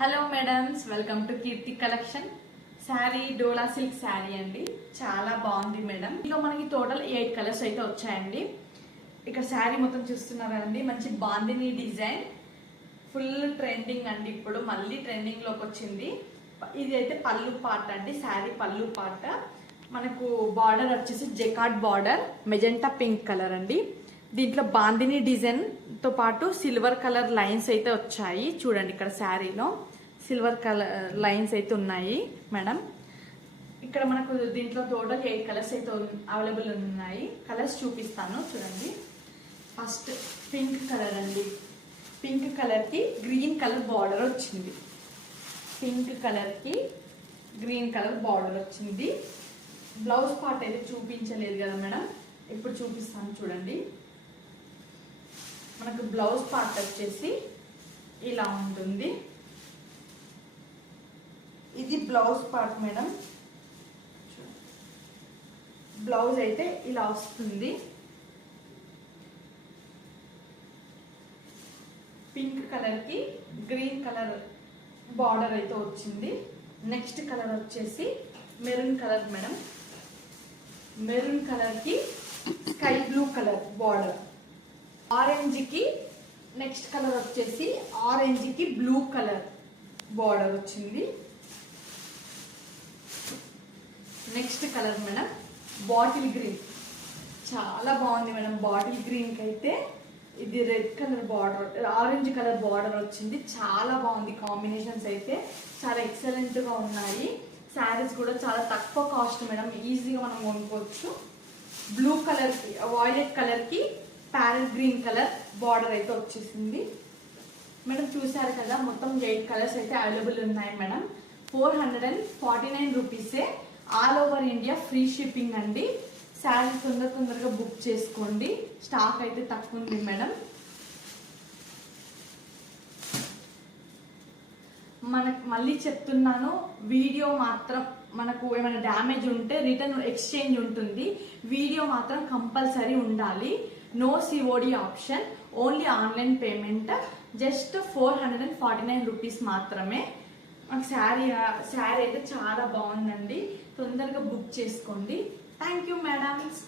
Hello madams, welcome to Keerthi Collection. Sari Dola silk sari అండి, చాలా బాగుంది మేడం. ఇందులో మనకి టోటల్ 8 కలర్స్ అయితే వచ్చాయండి. ఇక్కడ శారీ మొత్తం చూస్తున్నారు కదండి, మంచి బాందిని డిజైన్, ఫుల్ ట్రెండింగ్ అండి. ఇప్పుడు మళ్ళీ ట్రెండింగ్ లోకి వచ్చింది. ఇది అయితే పళ్ళు పార్ట్ అండి, శారీ పళ్ళు పార్ట్. మనకు బార్డర్ వచ్చేసి jacquard border, magenta pink colour అండి. దీంట్లో బాందిని డిజైన్ తో పాటు సిల్వర్ కలర్ లైన్స్ అయితే వచ్చాయి. చూడండి, ఇక్కడ శారీలో సిల్వర్ కలర్ లైన్స్ అయితే ఉన్నాయి మేడం. ఇక్కడ మనకు దీంట్లో టోటల్ 8 కలర్స్ అయితే అవైలబుల్ ఉన్నాయి. కలర్స్ చూపిస్తాను చూడండి. ఫస్ట్ పింక్ కలర్ అండి. పింక్ కలర్ కి గ్రీన్ కలర్ బార్డర్ వచ్చింది. పింక్ కలర్ కి గ్రీన్ కలర్ బార్డర్ వచ్చింది. బ్లౌజ్ పార్ట్ అయితే చూపించలేదు కదా మేడం, ఇప్పుడు చూపిస్తాను చూడండి. మనకు బ్లౌజ్ పార్ట్ వచ్చేసి ఇలా ఉంటుంది. ఇది బ్లౌజ్ పార్ట్ మేడం. బ్లౌజ్ అయితే ఇలా వస్తుంది. పింక్ కలర్ కి గ్రీన్ కలర్ బార్డర్ అయితే వచ్చింది. నెక్స్ట్ కలర్ వచ్చేసి maroon colour madam. Maroon colour కి sky blue colour border. Orange కి నెక్స్ట్ కలర్ వచ్చేసి ఆరెంజ్ కి బ్లూ కలర్ బార్డర్ వచ్చింది. Next colour madam bottle green, చాలా బాగుంది మేడం. బాటిల్ గ్రీన్ కి అయితే ఇది red colour border, orange colour border వచ్చింది. చాలా బాగుంది. కాంబినేషన్స్ అయితే చాలా ఎక్సలెంట్ గా ఉన్నాయి. శారీస్ కూడా చాలా తక్కువ కాస్ట్ మేడం, ఈజీగా మనం కొనుక్కోవచ్చు. బ్లూ కలర్ కి వాయిలెట్ కలర్ కి ప్యారెట్ గ్రీన్ కలర్ బార్డర్ అయితే వచ్చేసింది మేడం. చూసారు కదా, మొత్తం 8 కలర్స్ అయితే అవైలబుల్ ఉన్నాయి మేడం. 449 రూపీసే. All over India free shipping అండి. శారీ తొందరగా బుక్ చేసుకోండి, స్టాక్ అయితే తక్కువ ఉంది మేడం. మళ్ళీ చెప్తున్నాను, వీడియో మాత్రం మనకు ఏమైనా డ్యామేజ్ ఉంటే రిటర్న్ ఎక్స్చేంజ్ ఉంటుంది. వీడియో మాత్రం కంపల్సరీ ఉండాలి. No COD option, only online payment. Just 449 rupees మాత్రమే. మాకు శారీ అయితే చాలా బాగుందండి. తొందరగా బుక్ చేసుకోండి. Thank you madams.